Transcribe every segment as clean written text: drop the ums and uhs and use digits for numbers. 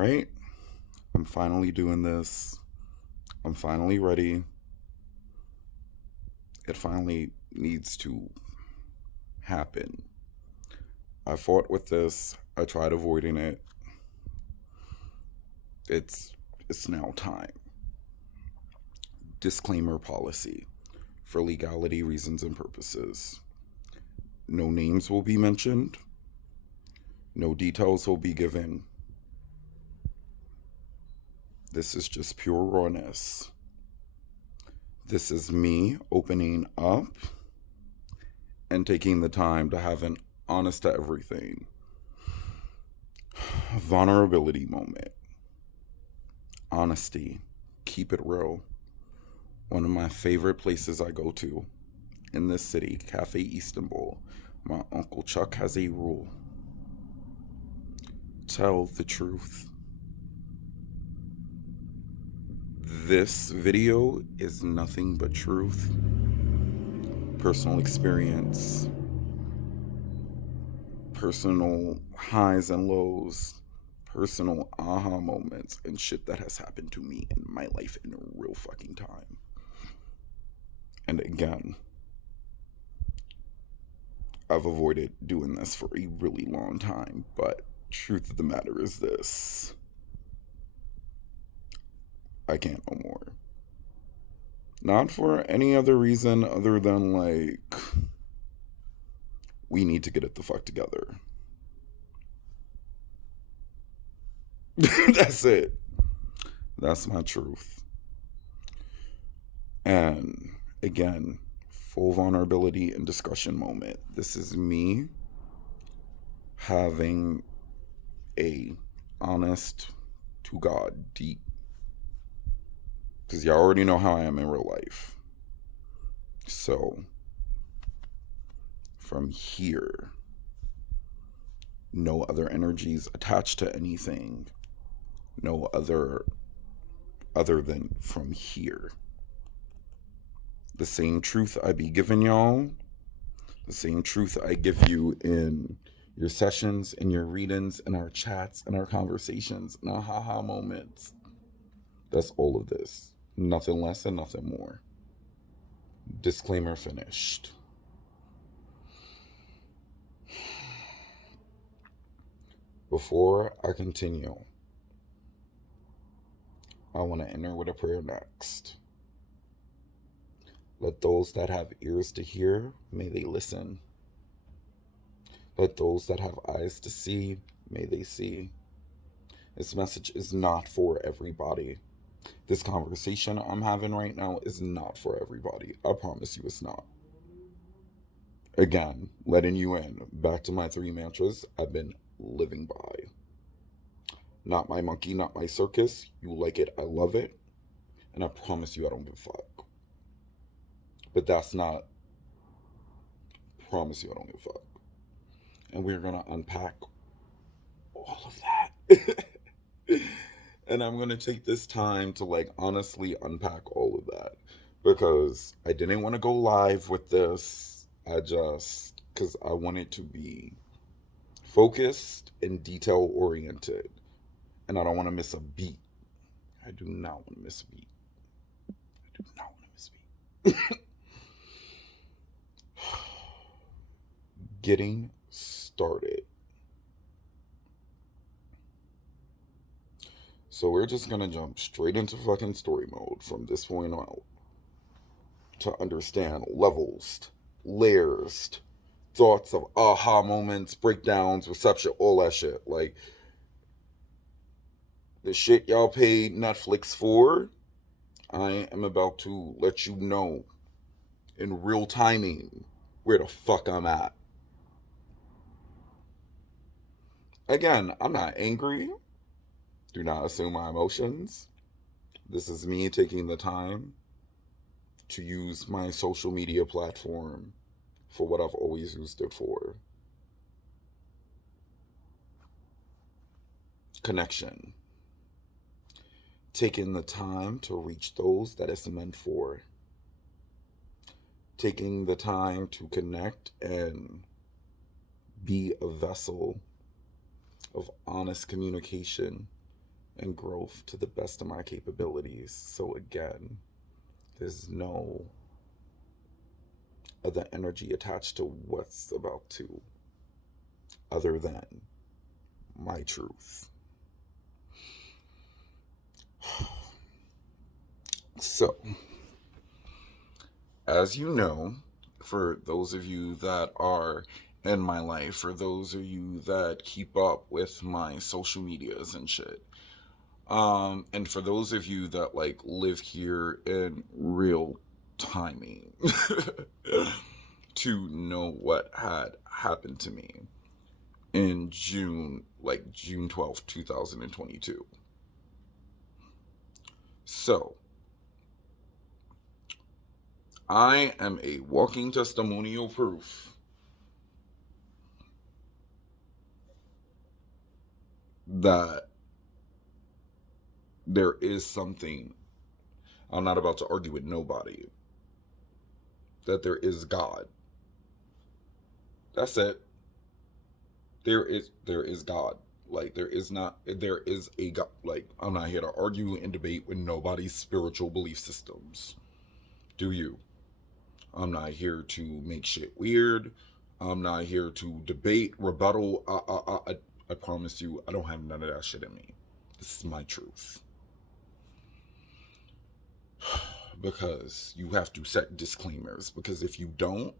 right, I'm finally doing this. I'm finally ready. It finally needs to happen. I fought with this. I tried avoiding it. It's it's now time. Disclaimer policy for legality reasons and purposes. No names will be mentioned. No details will be given. This is just pure rawness. This is me opening up and taking the time to have an honest to everything vulnerability moment. Honesty. Keep it real. One of my favorite places I go to in this city, Cafe Istanbul. My Uncle Chuck has a rule. Tell the truth. This video is nothing but truth, personal experience, personal highs and lows, personal aha moments, and shit that has happened to me in my life in real fucking time. And again, I've avoided doing this for a really long time, but truth of the matter is this. I can't no more. Not for any other reason other than we need to get it the fuck together. That's it. That's my truth. And again, full vulnerability and discussion moment. This is me having a honest to God deep, because y'all already know how I am in real life. So from here, no other energies attached to anything, no other than from here. The same truth I be giving y'all, the same truth I give you in your sessions, in your readings, in our chats, in our conversations, in our haha moments. That's all of this. Nothing less and nothing more. Disclaimer finished. Before I continue, I want to enter with a prayer next. Let those that have ears to hear, may they listen. Let those that have eyes to see, may they see. This message is not for everybody. This conversation I'm having right now is not for everybody. I promise you it's not. Again, letting you in. Back to my 3 mantras I've been living by. Not my monkey, not my circus. You like it, I love it. And I promise you I don't give a fuck. But that's not promise you I don't give a fuck. And we're gonna unpack all of that. And I'm gonna take this time to honestly unpack all of that. Because I didn't want to go live with this. Because I want it to be focused and detail oriented. And I don't want to miss a beat. I do not want to miss a beat. I do not want to miss a beat. Getting started. So we're just gonna jump straight into fucking story mode from this point out to understand levels, layers, thoughts of aha moments, breakdowns, reception, all that shit. The shit y'all paid Netflix for, I am about to let you know in real timing where the fuck I'm at. Again, I'm not angry. Do not assume my emotions. This is me taking the time to use my social media platform for what I've always used it for. Connection. Taking the time to reach those that it's meant for. Taking the time to connect and be a vessel of honest communication and growth to the best of my capabilities. So again, there's no other energy attached to what's about to, other than my truth. So, as you know, for those of you that are in my life, for those of you that keep up with my social medias and shit, and for those of you that like live here in real timing to know what had happened to me in June, like June 12th, 2022. So, I am a walking testimonial proof that there is something. I'm not about to argue with nobody. That there is God. That's it. There is God. Like there is a God. Like I'm not here to argue and debate with nobody's spiritual belief systems. Do you? I'm not here to make shit weird. I'm not here to debate, rebuttal. I promise you, I don't have none of that shit in me. This is my truth. Because you have to set disclaimers. Because if you don't,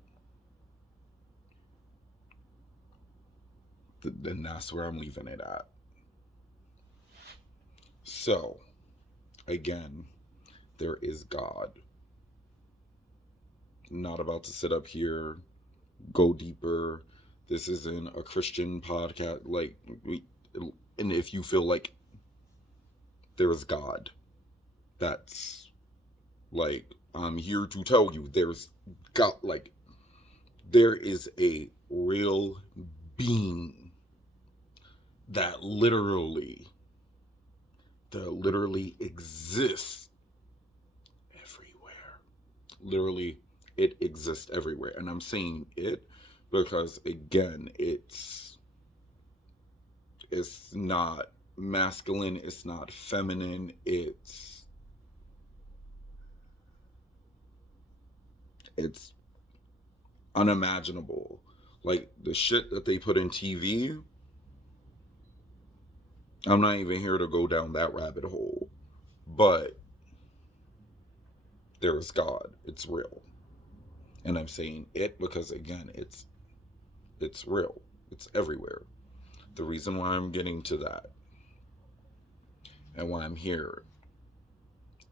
then that's where I'm leaving it at. So, again, there is God. Not about to sit up here, go deeper. This isn't a Christian podcast. Like, and if you feel like there is God, that's like, I'm here to tell you there's God. Like, there is a real being that literally exists everywhere. Literally, it exists everywhere. And I'm saying it because, again, it's not masculine, it's not feminine, it's unimaginable. Like, the shit that they put in TV, I'm not even here to go down that rabbit hole. But there is God. It's real. And I'm saying it because, again, it's real. It's everywhere. The reason why I'm getting to that and why I'm here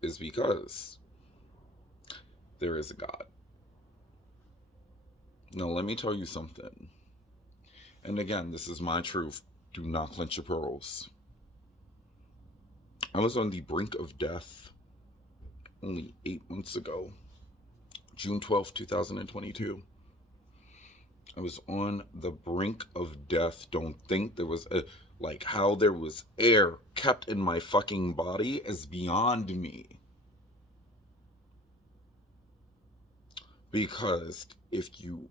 is because there is a God. Now, let me tell you something. And again, this is my truth. Do not clench your pearls. I was on the brink of death only 8 months ago. June 12th, 2022. I was on the brink of death. Don't think there was how there was air kept in my fucking body is beyond me. Because if you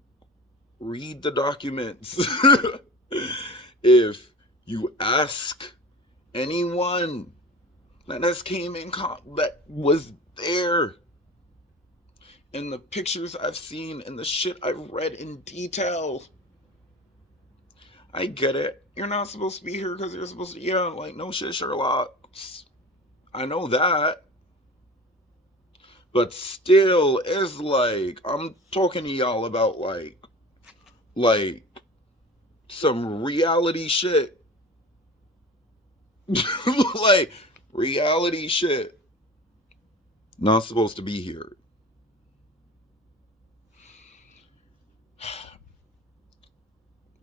read the documents, if you ask anyone that that was there, in the pictures I've seen and the shit I've read in detail, I get it. You're not supposed to be here because you're supposed to, no shit, Sherlock. I know that. But still, it's like, I'm talking to y'all about like some reality shit. Like, reality shit. Not supposed to be here.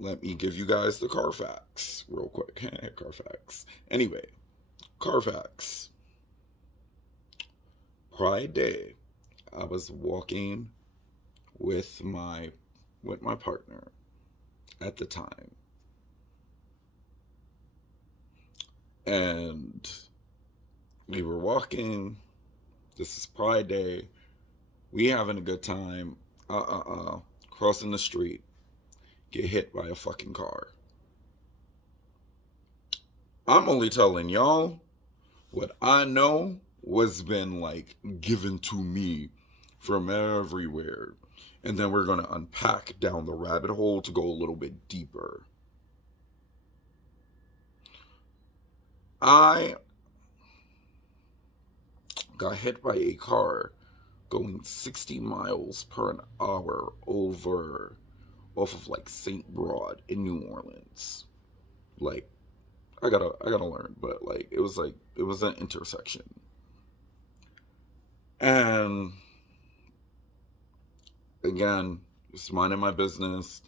Let me give you guys the Carfax real quick. Carfax. Anyway, Carfax. Pride Day. I was walking with my partner at the time. And we were walking. This is Pride Day. We having a good time. Crossing the street. Get hit by a fucking car. I'm only telling y'all What I know was been like given to me from everywhere. And then we're going to unpack down the rabbit hole to go a little bit deeper. I got hit by a car going 60 miles per hour over off of like St. Broad in New Orleans. Like I gotta learn, but like it was an intersection. And again, just minding my business,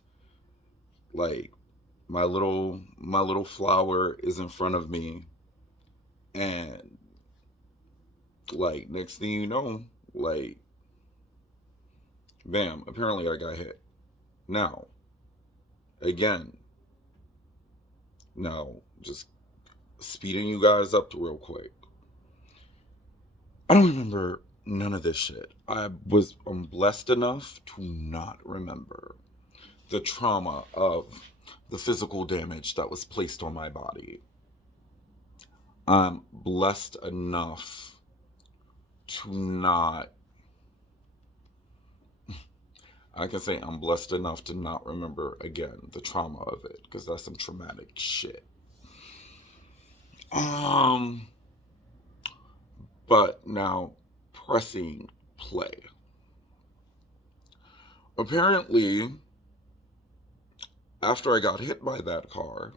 like my little flower is in front of me, and like next thing you know, like bam, apparently I got hit. Now, again, now just speeding you guys up real quick. I don't remember none of this shit. I'm blessed enough to not remember the trauma of the physical damage that was placed on my body. I'm blessed enough to not, I can say I'm blessed enough to not remember again the trauma of it, because that's some traumatic shit. Um, but now pressing play. Apparently, after I got hit by that car,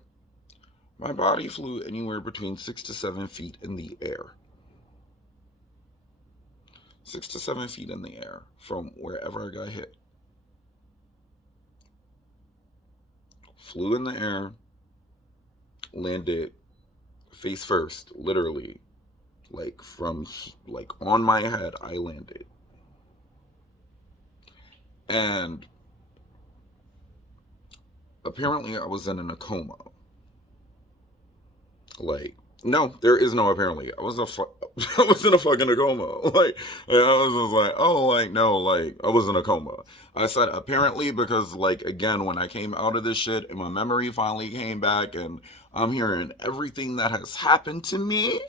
my body flew anywhere between 6 to 7 feet in the air. 6 to 7 feet in the air from wherever I got hit. Flew in the air, landed face first, literally. Like like on my head, I landed. And apparently I was in a coma. Like, no, there is no apparently. I was I was in a fucking coma. I was just like, oh, like no, like I was in a coma. I said apparently because like again, when I came out of this shit and my memory finally came back and I'm hearing everything that has happened to me,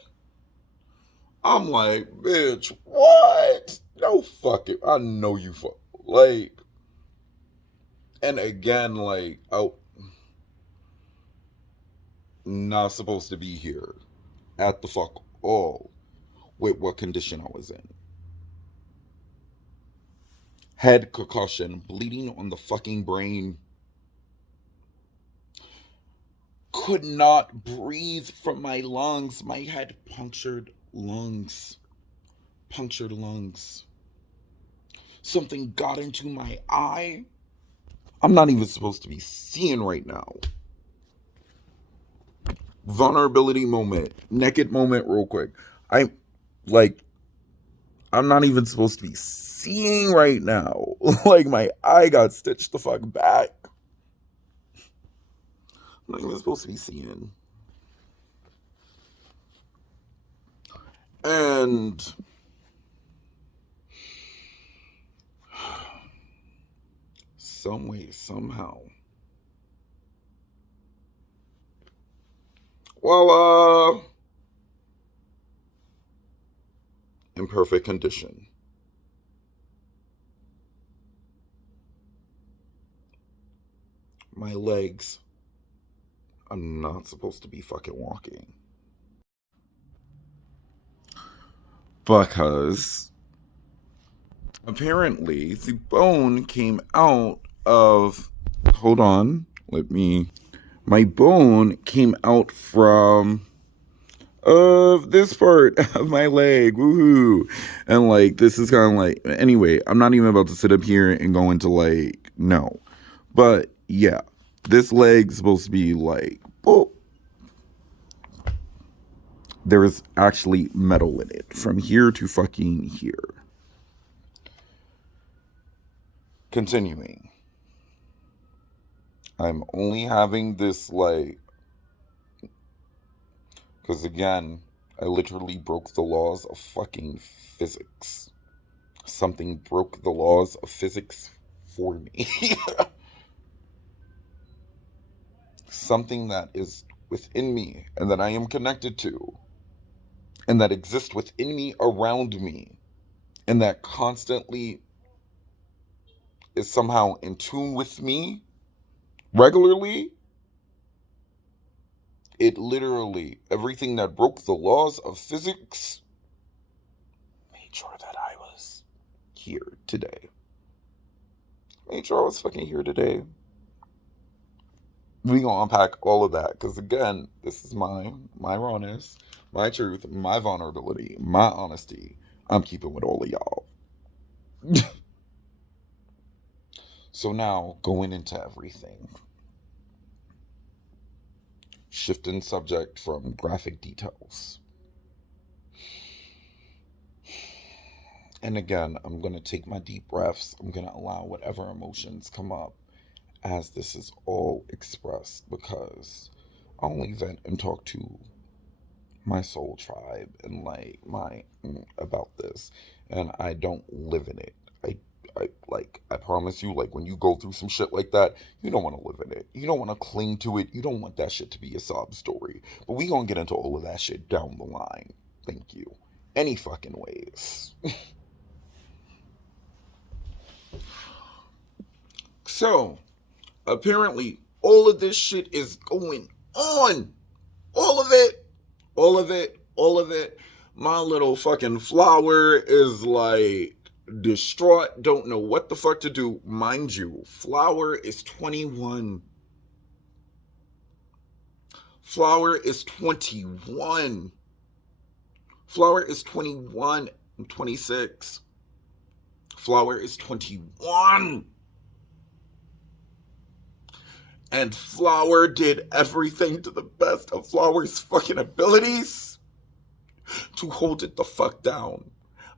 I'm like, bitch, what? No, fuck it. I know you fuck. Like, and again, like, oh, not supposed to be here at the fuck all with what condition I was in. Head concussion, bleeding on the fucking brain. Could not breathe from my lungs. My head punctured lungs. Punctured lungs. Something got into my eye. I'm not even supposed to be seeing right now. Vulnerability moment. Naked moment, real quick. I like I'm not even supposed to be seeing right now. Like my eye got stitched the fuck back. I'm not even supposed to be seeing. And some way, somehow. Well, in perfect condition. My legs, I'm not supposed to be fucking walking. Because apparently the bone came out of. Hold on. My bone came out from of this part of my leg, woohoo. And like this is kind of like, anyway, I'm not even about to sit up here and go into like, no, but yeah, this leg's supposed to be like, oh, there is actually metal in it from here to fucking here. Continuing, I'm only having this like, because again, I literally broke the laws of fucking physics. Something broke the laws of physics for me. Something that is within me and that I am connected to. and that exist within me, around me, and that constantly is somehow in tune with me regularly, it literally, everything that broke the laws of physics made sure that I was here today. Made sure I was fucking here today. We gonna unpack all of that, because again, this is my rawness, my truth, my vulnerability, my honesty. I'm keeping with all of y'all. So now, going into everything. Shifting subject from graphic details. And again, I'm going to take my deep breaths. I'm going to allow whatever emotions come up as this is all expressed, because I only vent and talk to my soul tribe and like my about this, and I don't live in it. I promise you, like when you go through some shit like that, you don't want to live in it. You don't want to cling to it. You don't want that shit to be a sob story. But we gonna get into all of that shit down the line. Thank you. Any fucking ways. So, apparently, all of this shit is going on. All of it. All of it. All of it. My little fucking flower is like distraught, don't know what the fuck to do. Mind you, Flower is 21. Flower is 21. Flower is 21. I'm 26. Flower is 21. And Flower did everything to the best of Flower's fucking abilities to hold it the fuck down.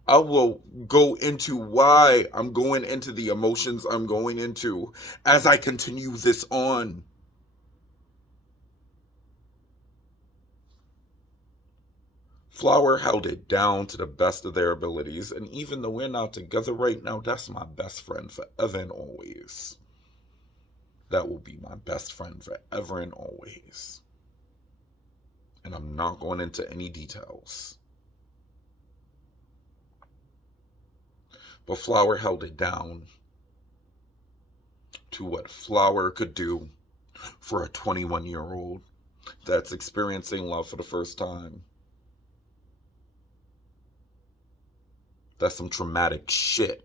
I will go into why I'm going into the emotions I'm going into as I continue this on. Flower held it down to the best of their abilities, and even though we're not together right now, that's my best friend forever and always. That will be my best friend forever and always. And I'm not going into any details. But Flower held it down to what Flower could do for a 21-year-old that's experiencing love for the first time. That's some traumatic shit.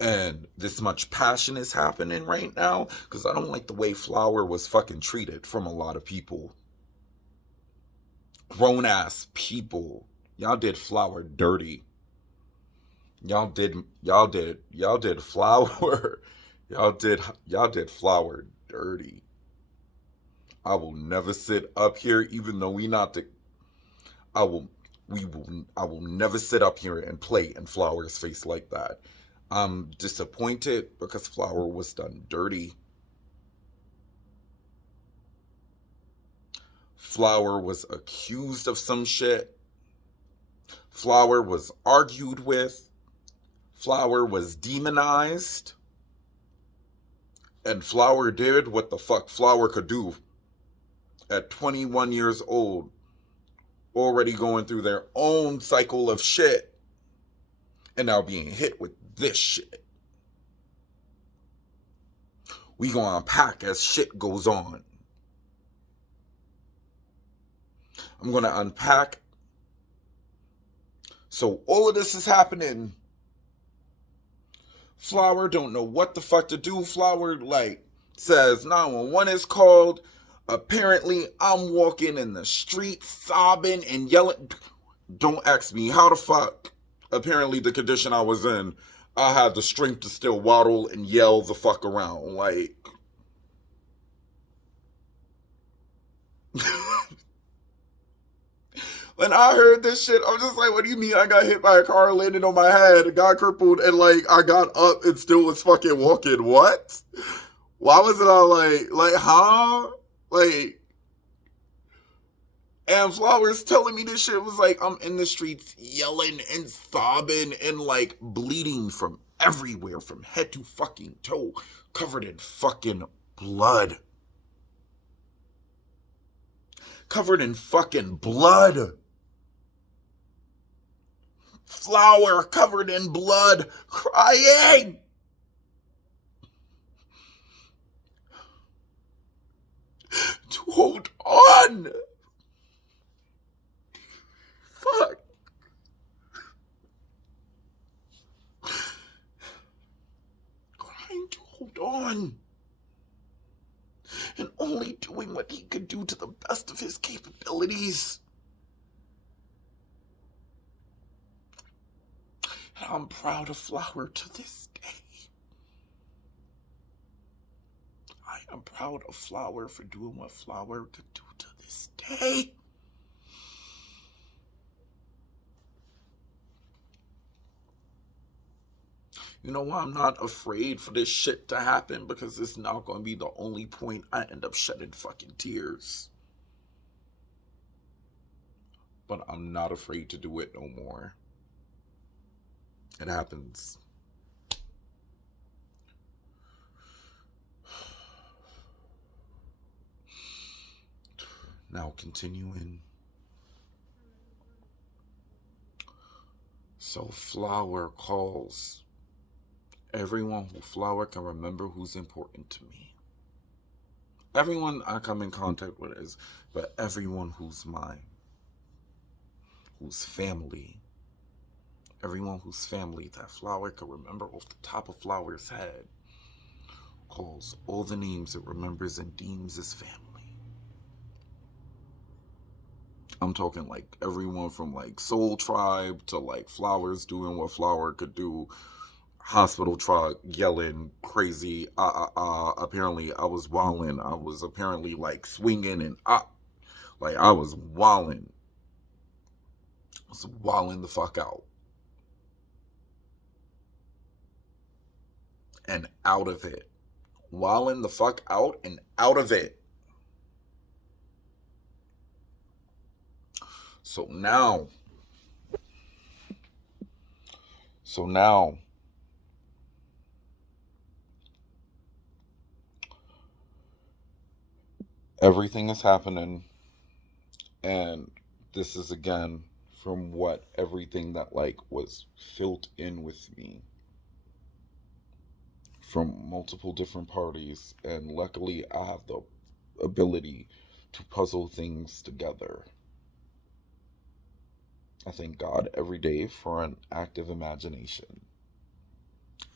And this much passion is happening right now because I don't like the way Flower was fucking treated from a lot of people. Grown ass people. Y'all did Flower dirty. Y'all did Flower. Y'all did Flower dirty. I will never sit up here, even though I will never sit up here and play in Flower's face like that. I'm disappointed because Flower was done dirty. Flower was accused of some shit. Flower was argued with. Flower was demonized. And Flower did what the fuck Flower could do at 21 years old, already going through their own cycle of shit, and now being hit with this shit. We gonna unpack as shit goes on. I'm gonna unpack. So all of this is happening. Flower don't know what the fuck to do. Flower like says 911 is called. Apparently I'm walking in the street sobbing and yelling. Don't ask me how the fuck. Apparently the condition I was in, I had the strength to still waddle and yell the fuck around. Like when I heard this shit, I'm just like, what do you mean I got hit by a car, landed on my head, got crippled, and like I got up and still was fucking walking? What? Why was it all like, huh? Like, and Flowers telling me this shit was like, I'm in the streets yelling and sobbing and like bleeding from everywhere, from head to fucking toe, covered in fucking blood. covered in fucking blood. Flower covered in blood, crying. To hold on. Fuck. Trying to hold on. And only doing what he could do to the best of his capabilities. And I'm proud of Flower to this day. I am proud of Flower for doing what Flower could do to this day. You know why I'm not afraid for this shit to happen? Because it's not going to be the only point I end up shedding fucking tears. But I'm not afraid to do it no more. It happens. Now continuing. So Flower calls everyone who Flower can remember who's important to me. Everyone I come in contact with is, but everyone who's mine, who's family, everyone whose family that Flower can remember off the top of Flower's head, calls all the names it remembers and deems as family. I'm talking like everyone from like Soul Tribe to like Flowers doing what Flower could do. Hospital truck yelling crazy, apparently I was wilding. I was apparently like swinging and like I was wilding. I was wilding the fuck out. And out of it. Wilding the fuck out and out of it. So now, everything is happening, and this is again from what everything that like was filled in with me from multiple different parties, and luckily I have the ability to puzzle things together. I thank God every day for an active imagination.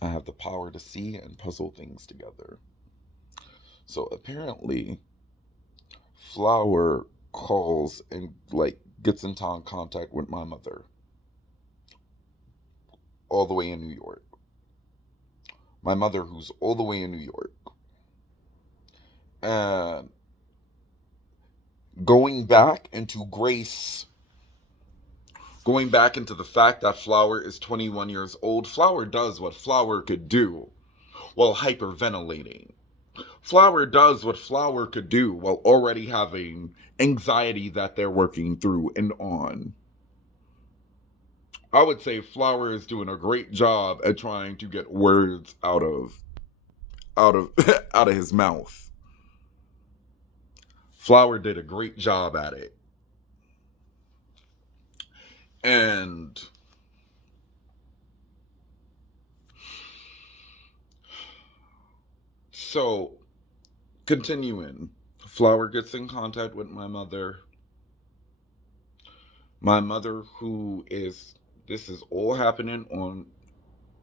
I have the power to see and puzzle things together. So apparently, Flower calls and like gets into contact with my mother, all the way in New York. My mother, who's all the way in New York, and going back into Grace, going back into the fact that Flower is 21 years old. Flower does what Flower could do while hyperventilating. Flower does what Flower could do while already having anxiety that they're working through and on. I would say Flower is doing a great job at trying to get words out of out of his mouth. Flower did a great job at it. And so, continuing, Flower gets in contact with my mother. My mother, who is, this is all happening on,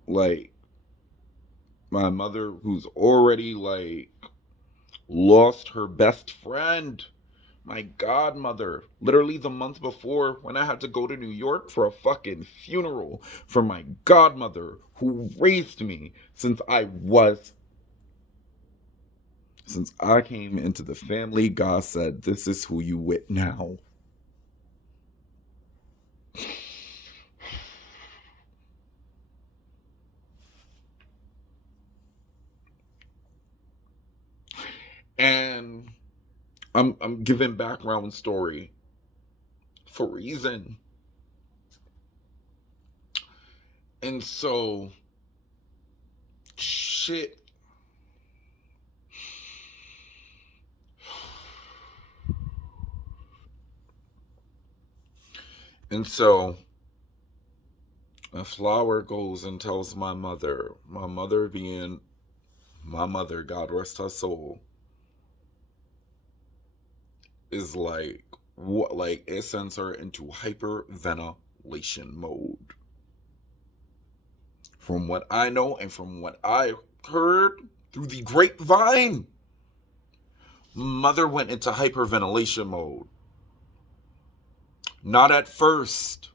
like, my mother, who's already, like, lost her best friend. My godmother, literally the month before when I had to go to New York for a fucking funeral for my godmother who raised me since I came into the family. God said, this is who you with now. And I'm giving background story for a reason. And so shit And so a flower goes and tells my mother being my mother, God rest her soul, is like what, like it sends her into hyperventilation mode. From what I know and from what I heard through the grapevine, mother went into hyperventilation mode. Not at first.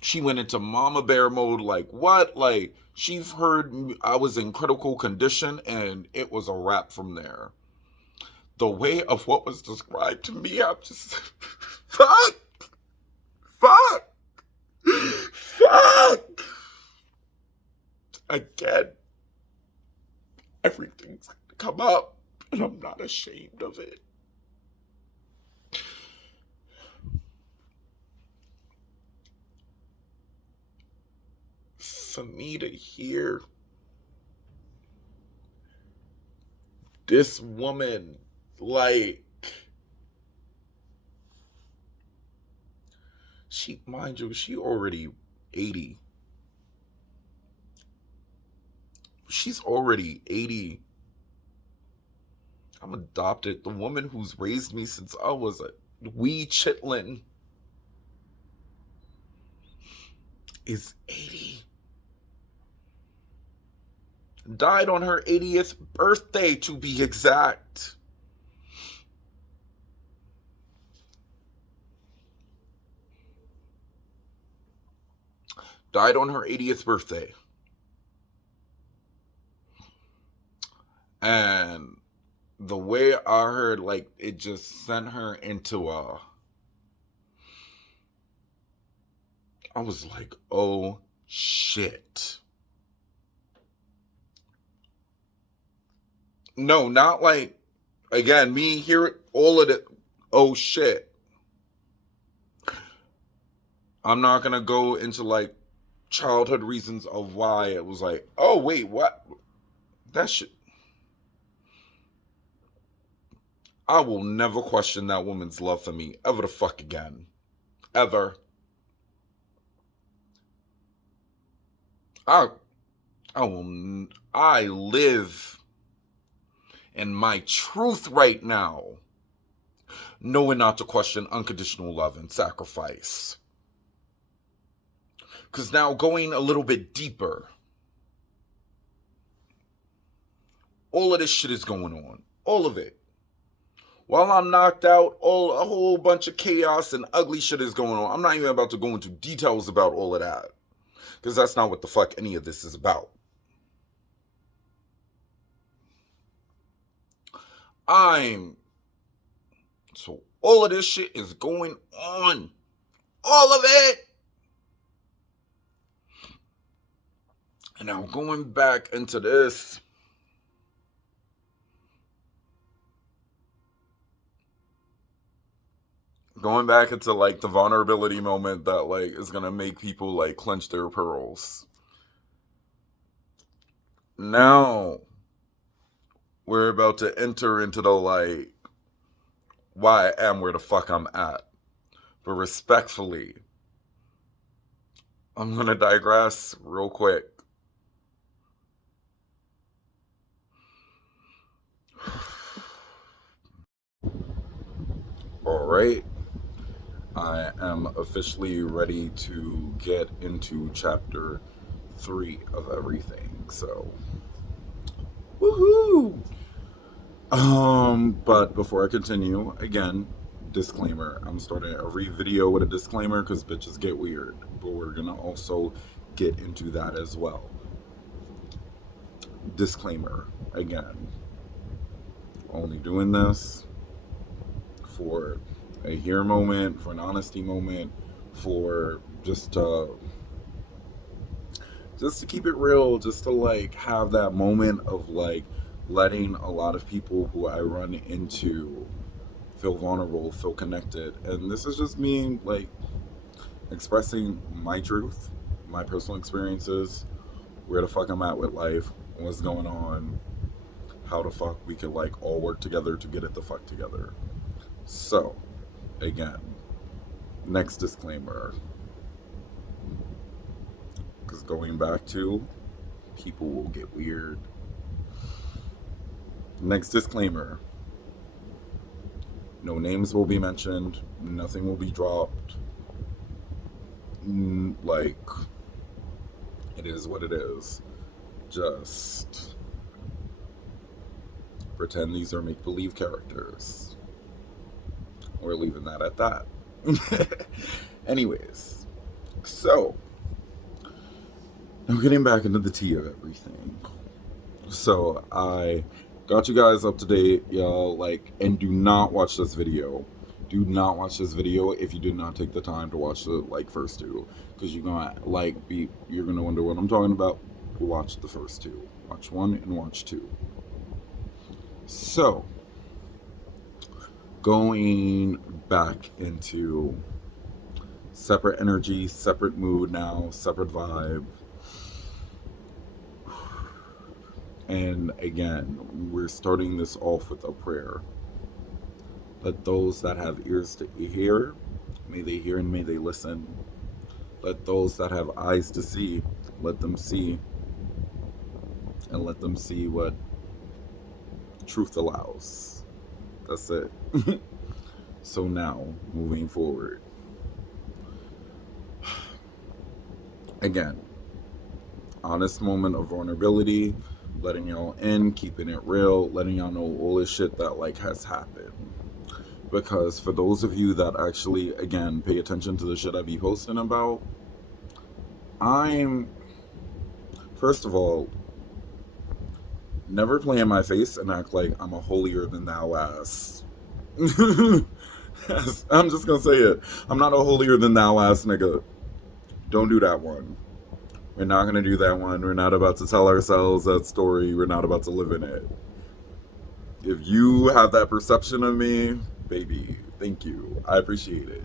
She went into mama bear mode, like what? Like she's heard I was in critical condition and it was a wrap from there. The way of what was described to me, I'm just fuck, fuck, fuck. Again, everything's gonna come up, and I'm not ashamed of it. For me to hear this woman, like, mind you, she already 80. She's already 80. I'm adopted. The woman who's raised me since I was a wee chitlin is 80. Died on her 80th birthday, to be exact. Died on her 80th birthday. And the way I heard, like, it just sent her into a. I was like, oh shit. No, not like, again, me hear all of it. Oh shit. I'm not gonna go into like childhood reasons of why it was like, oh wait, what? That shit. I will never question that woman's love for me ever the fuck again. Ever. I I live in my truth right now, knowing not to question unconditional love and sacrifice. Because now going a little bit deeper, all of this shit is going on. All of it. While I'm knocked out, a whole bunch of chaos and ugly shit is going on. I'm not even about to go into details about all of that. Because that's not what the fuck any of this is about. So all of this shit is going on. All of it. And now going back into this. Going back into like the vulnerability moment that like is gonna make people like clench their pearls. Now we're about to enter into the like why I am where the fuck I'm at. But respectfully, I'm gonna digress real quick. Alright. I am officially ready to get into chapter 3 of everything. So woohoo! But before I continue, again, disclaimer. I'm starting every video with a disclaimer because bitches get weird. But we're gonna also get into that as well. Disclaimer, again. Only doing this for a here moment, for an honesty moment, for just to keep it real, just to like have that moment of like letting a lot of people who I run into feel vulnerable, feel connected. And this is just me like expressing my truth, my personal experiences, where the fuck I'm at with life, what's going on, how the fuck we could like all work together to get it the fuck together. So, again, Next disclaimer, because going back to, people will get weird. Next disclaimer, no names will be mentioned, nothing will be dropped. Like, it is what it is. Just pretend these are make-believe characters. We're leaving that at that. Anyways, so now getting back into the tea of everything. So I got you guys up to date, y'all. Like, and do not watch this video. Do not watch this video if you did not take the time to watch the first two, because you're gonna you're gonna wonder what I'm talking about. Watch the first two. Watch 1 and watch 2. So going back into separate energy, separate mood now, separate vibe. And again, we're starting this off with a prayer. Let those that have ears to hear, may they hear and may they listen. Let those that have eyes to see, let them see. And let them see what truth allows. That's it. So now, moving forward. Again, honest moment of vulnerability, letting y'all in, keeping it real, letting y'all know all this shit that has happened. Because for those of you that actually, again, pay attention to the shit I be posting about, first of all, never play in my face and act like I'm a holier than thou ass. I'm just gonna say it. I'm not a holier than thou ass nigga. Don't do that one. We're not gonna do that one. We're not about to tell ourselves that story. We're not about to live in it. If you have that perception of me, baby, thank you. I appreciate it.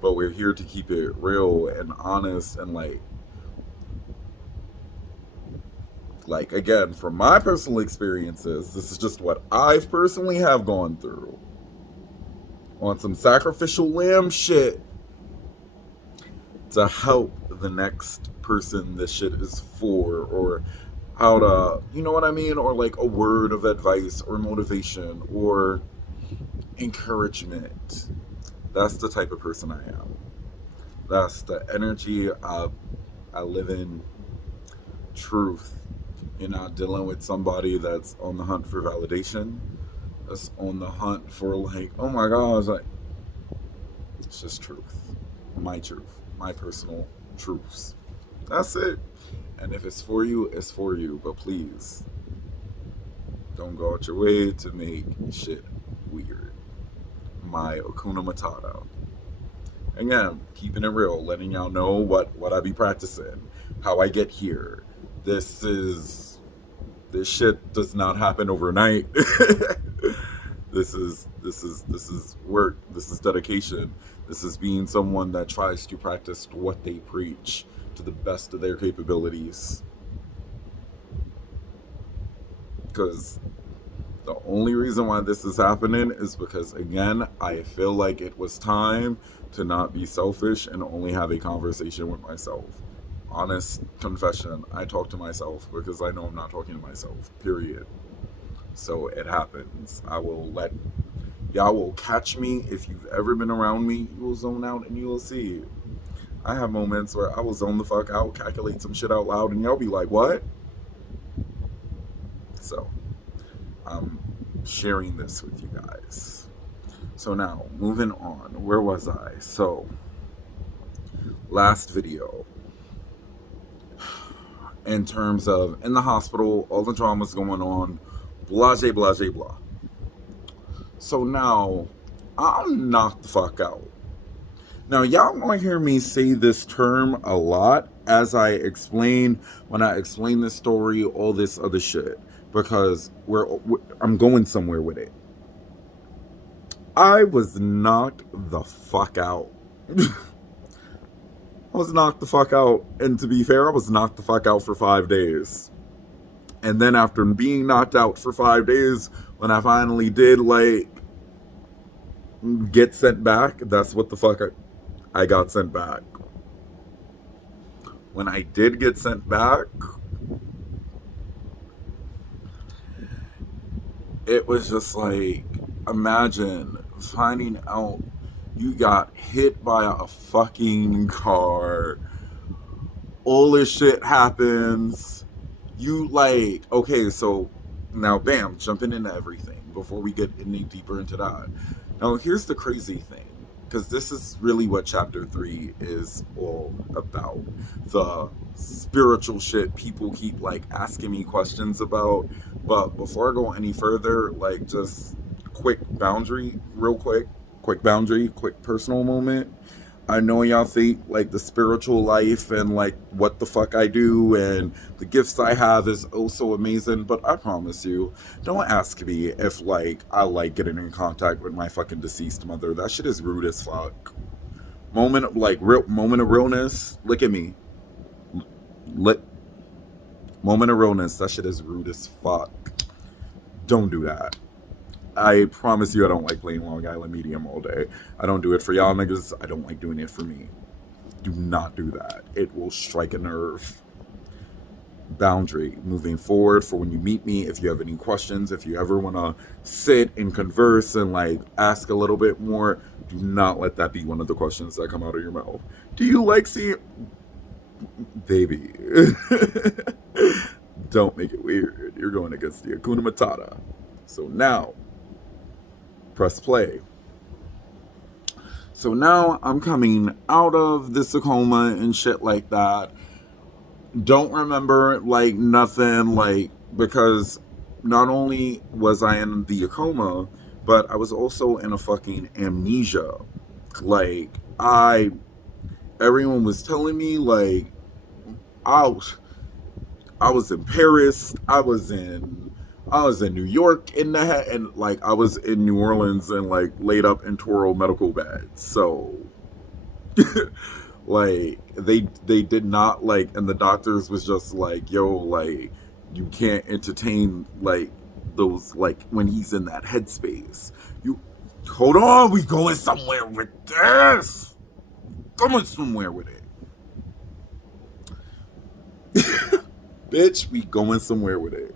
But we're here to keep it real and honest and again, from my personal experiences, this is just what I've personally have gone through. On some sacrificial lamb shit to help the next person this shit is for, or how to, you know what I mean? Or a word of advice or motivation or encouragement. That's the type of person I am. That's the energy I live in. Truth. You're not dealing with somebody that's on the hunt for validation. That's on the hunt for oh my gosh, it's just truth. My truth. My personal truths. That's it. And if it's for you, it's for you. But please, don't go out your way to make shit weird. My Hakuna Matata. Again, keeping it real, letting y'all know what I be practicing, how I get here. This shit does not happen overnight. This is work. This is dedication. This is being someone that tries to practice what they preach to the best of their capabilities. Because the only reason why this is happening is because, again, I feel like it was time to not be selfish and only have a conversation with myself. Honest confession, I talk to myself because I know I'm not talking to myself, period. So it happens. Y'all will catch me. If you've ever been around me, you will zone out and you will see. I have moments where I will zone the fuck out, calculate some shit out loud, and y'all be like, what? So I'm sharing this with you guys. So now, moving on. Where was I? So, last video. In terms of in the hospital, all the drama's going on, blase, blase, blah. So now, I'm knocked the fuck out. Now, y'all gonna hear me say this term a lot as I explain, when I explain this story, all this other shit, because I'm going somewhere with it. I was knocked the fuck out. I was knocked the fuck out, and to be fair, I was knocked the fuck out for 5 days. And then after being knocked out for 5 days, when I finally did get sent back, that's what the fuck I got sent back. When I did get sent back, it was just like, imagine finding out you got hit by a fucking car. All this shit happens. You like, okay, so now bam, jumping into everything before we get any deeper into that. Now, here's the crazy thing, because this is really what chapter 3 is all about. The spiritual shit people keep like asking me questions about. But before I go any further, like, just quick boundary, real quick, quick boundary, quick personal moment. I know y'all think like the spiritual life and like what the fuck I do and the gifts I have is oh so amazing, but I promise you, don't ask me if like I like getting in contact with my fucking deceased mother. That shit is rude as fuck. Moment of realness. Look at me. Let Moment of realness. That shit is rude as fuck. Don't do that. I promise you I don't like playing Long Island Medium all day. I don't do it for y'all niggas. I don't like doing it for me. Do not do that. It will strike a nerve. Boundary. Moving forward for when you meet me, if you have any questions, if you ever want to sit and converse and like ask a little bit more, do not let that be one of the questions that come out of your mouth. Do you like seeing... Baby. Don't make it weird. You're going against the Hakuna Matata. So now... press play. So now I'm coming out of the coma and shit like that. Don't remember like nothing, like, because not only was I in the coma, but I was also in a fucking amnesia. Like, everyone was telling me like I was in Paris, I was in New York in that, and like I was in New Orleans and like laid up in Toro medical beds. So like they did not like, and the doctors was just like, yo, like you can't entertain like those, like when he's in that headspace. You hold on, we going somewhere with this. Going somewhere with it. Bitch, we going somewhere with it.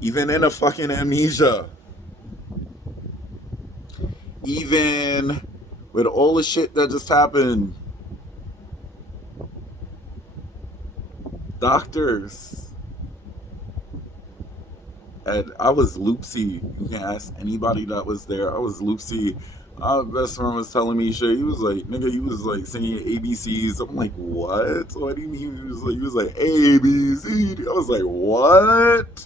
Even in a fucking amnesia. Even with all the shit that just happened. Doctors. And I was loopsy. You can ask anybody that was there. I was loopsy. My best friend was telling me shit. He was like, nigga, you was like singing ABCs. I'm like, what? What do you mean? He was like A, B, C, D. I was like, what?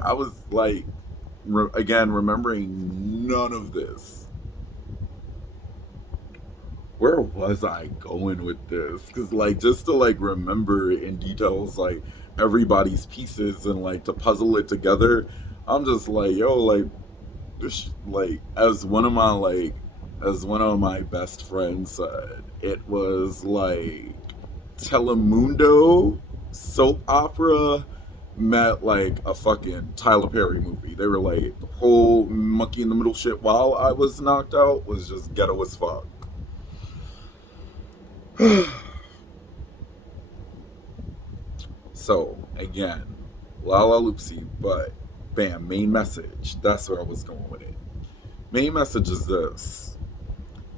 I was like, again, remembering none of this. Where was I going with this? Because, like, just to, like, remember in details, like, everybody's pieces and, like, to puzzle it together, I'm just like, yo, like, like, as one of my best friends said, it was, like, Telemundo soap opera met like a fucking Tyler Perry movie. They were like, the whole monkey in the middle shit while I was knocked out was just ghetto as fuck. So again, Lala Loopsy, but bam, main message. That's where I was going with it. Main message is this: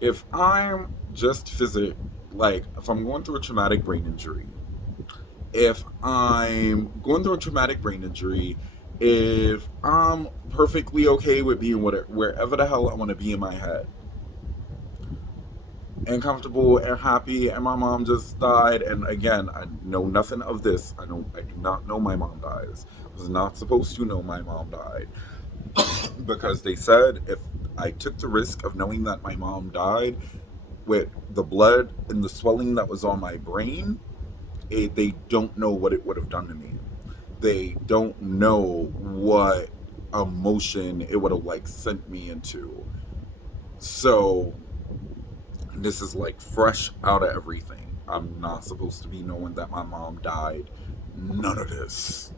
if I'm just if I'm going through a traumatic brain injury, if I'm perfectly okay with being wherever the hell I want to be in my head, and comfortable and happy, and my mom just died, and again, I know nothing of this. I do not know my mom dies. I was not supposed to know my mom died. Because they said if I took the risk of knowing that my mom died with the blood and the swelling that was on my brain, they don't know what it would have done to me. They don't know what emotion it would have like sent me into. So this is like fresh out of everything. I'm not supposed to be knowing that my mom died. None of this.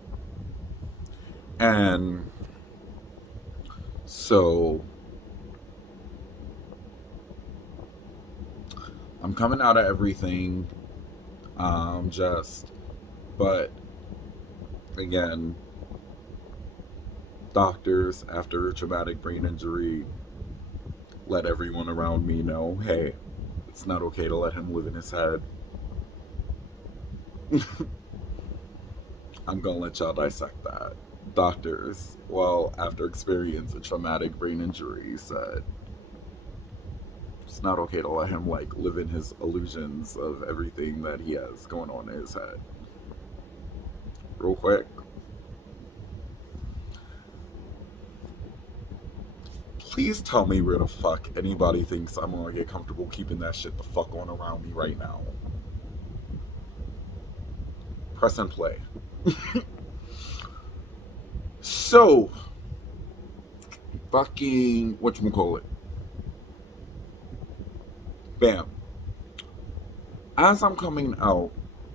And so I'm coming out of everything. But again, doctors after a traumatic brain injury let everyone around me know, hey, it's not okay to let him live in his head. I'm gonna let y'all dissect that. Doctors, well, after experience a traumatic brain injury, said it's not okay to let him like live in his illusions of everything that he has going on in his head. Real quick, please tell me where the fuck anybody thinks I'm gonna get comfortable keeping that shit the fuck on around me right now. Press and play. So, fucking whatchamacallit. Bam. As I'm coming out,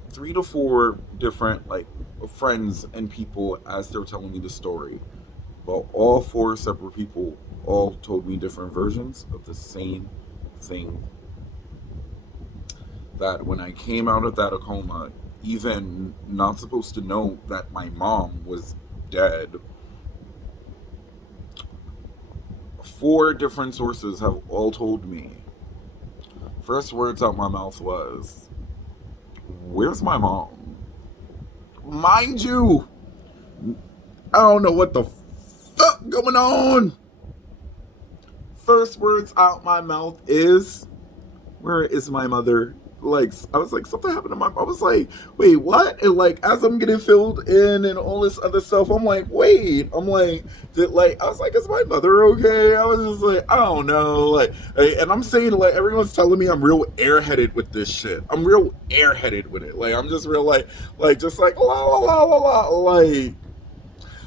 3 to 4 different like friends and people as they're telling me the story, but all 4 separate people all told me different versions of the same thing. That when I came out of that coma, even not supposed to know that my mom was dead, 4 different sources have all told me. First words out my mouth was, "Where's my mom?" Mind you, I don't know what the fuck going on. First words out my mouth is, "Where is my mother?" Like, I was like, something happened to my. I was like, wait, what? And like, as I'm getting filled in and all this other stuff, I'm like, wait. I'm like, I was like, is my mother okay? I was just like, I don't know. Like, and I'm saying, like, everyone's telling me I'm real airheaded with this shit. I'm real airheaded with it. Like, I'm just real, just like, la la la la la. Like,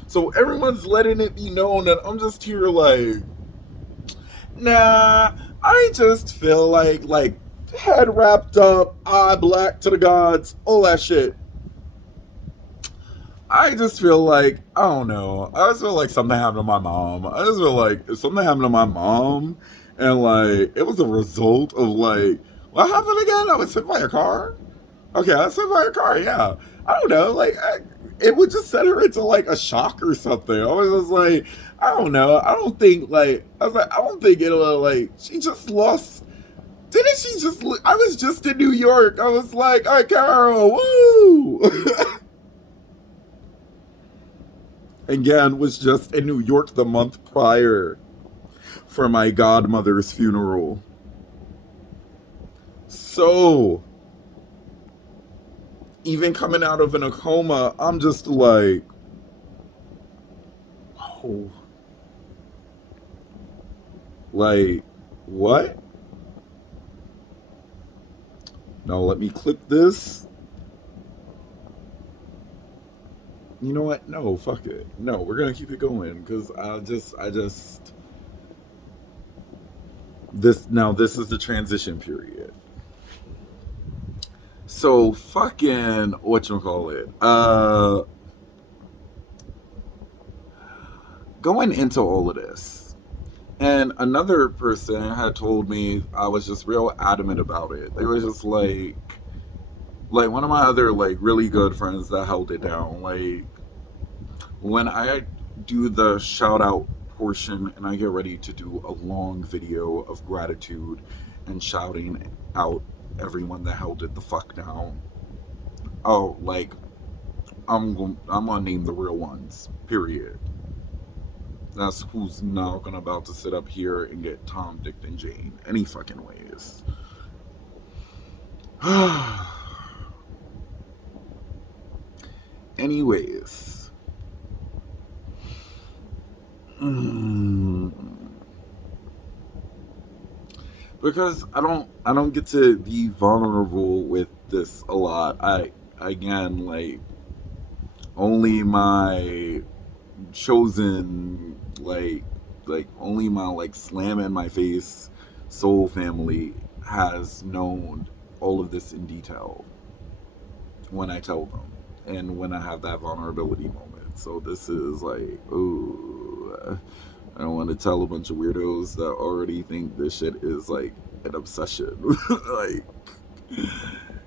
so everyone's letting it be known that I'm just here, like, nah, I just feel like, head wrapped up, eye black to the gods, all that shit. I just feel like, I don't know. I just feel like something happened to my mom. I just feel like if something happened to my mom and like it was a result of like, what happened again? I was hit by a car? Okay, I was hit by a car, yeah. I don't know. It would just set her into like a shock or something. I was just like, I don't know. I don't think like, I was like, I don't think it'll like, she just lost. Didn't she just? I was just in New York. I was like, "All right, Carol, woo!" Again, was just in New York the month prior for my godmother's funeral. So, even coming out of a coma, I'm just like, oh, like, what? Now let me click this. You know what? No, fuck it. No, we're gonna keep it going because this is the transition period. So fucking whatchamacallit. Going into all of this. And another person had told me I was just real adamant about it. They were just like one of my other like really good friends that held it down. Like when I do the shout out portion and I get ready to do a long video of gratitude and shouting out everyone that held it the fuck down. Oh, like I'm gonna name the real ones. Period. That's who's now gonna about to sit up here and get Tom, Dick, and Jane any fucking ways. Anyways. Because I don't get to be vulnerable with this a lot. I again like only my chosen only my like slam in my face soul family has known all of this in detail when I tell them and when I have that vulnerability moment. So this is like, ooh, I don't want to tell a bunch of weirdos that already think this shit is like an obsession. Like,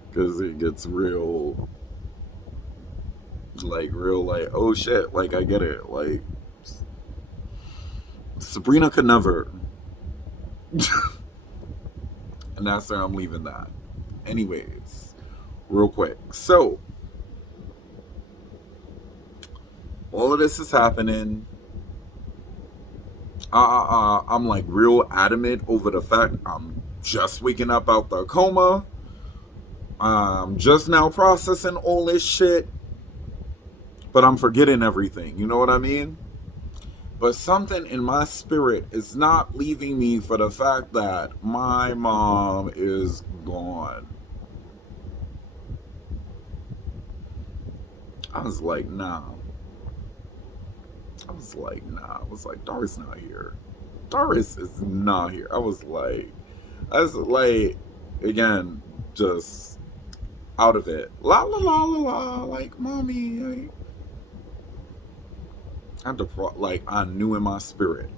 because it gets real, like, oh shit, like, I get it. Like, Sabrina could never. And that's where I'm leaving that. Anyways, real quick. So, all of this is happening. I'm like real adamant over the fact I'm just waking up out the coma. I'm just now processing all this shit. But I'm forgetting everything. You know what I mean? But something in my spirit is not leaving me for the fact that my mom is gone. I was like, nah. I was like, Doris not here. Doris is not here. I was like, again, just out of it. La la la la la, like, mommy. I had to, like, I knew in my spirit.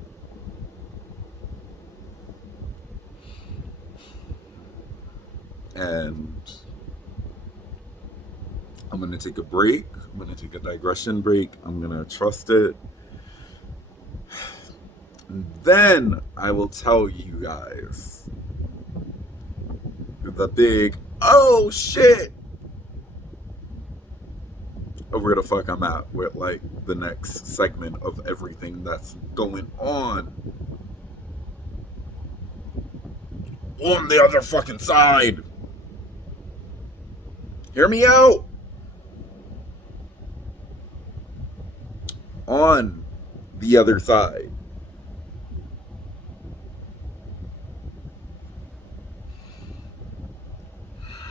And I'm going to take a break. I'm going to take a digression break. I'm going to trust it. And then I will tell you guys the big, oh shit, of where the fuck I'm at with, like, the next segment of everything that's going on the other fucking side. Hear me out. On the other side.